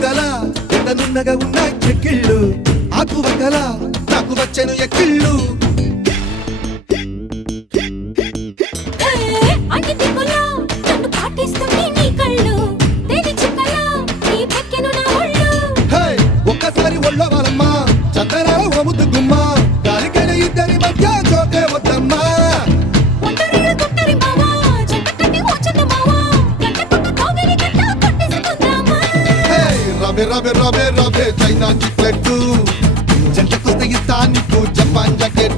బుగ్గల ఎండనున్నగా ఉన్న చెక్కిళ్ళు ఆకు వక్కల నాకు వచ్చెను ఎక్కిళ్ళు ఒక్కసారి ఒళ్ళో వాళ్ళమ్మా చందనాల ఒముద్దు గుమ్మ గాలికైన ఇద్దరి మధ్య చోటే వద్దమ్మా రవే రవే రవే రవే చైనా చిక్లెట్టు జంటకొస్తే ఇస్తా నీకు జపాన్ జాకెట్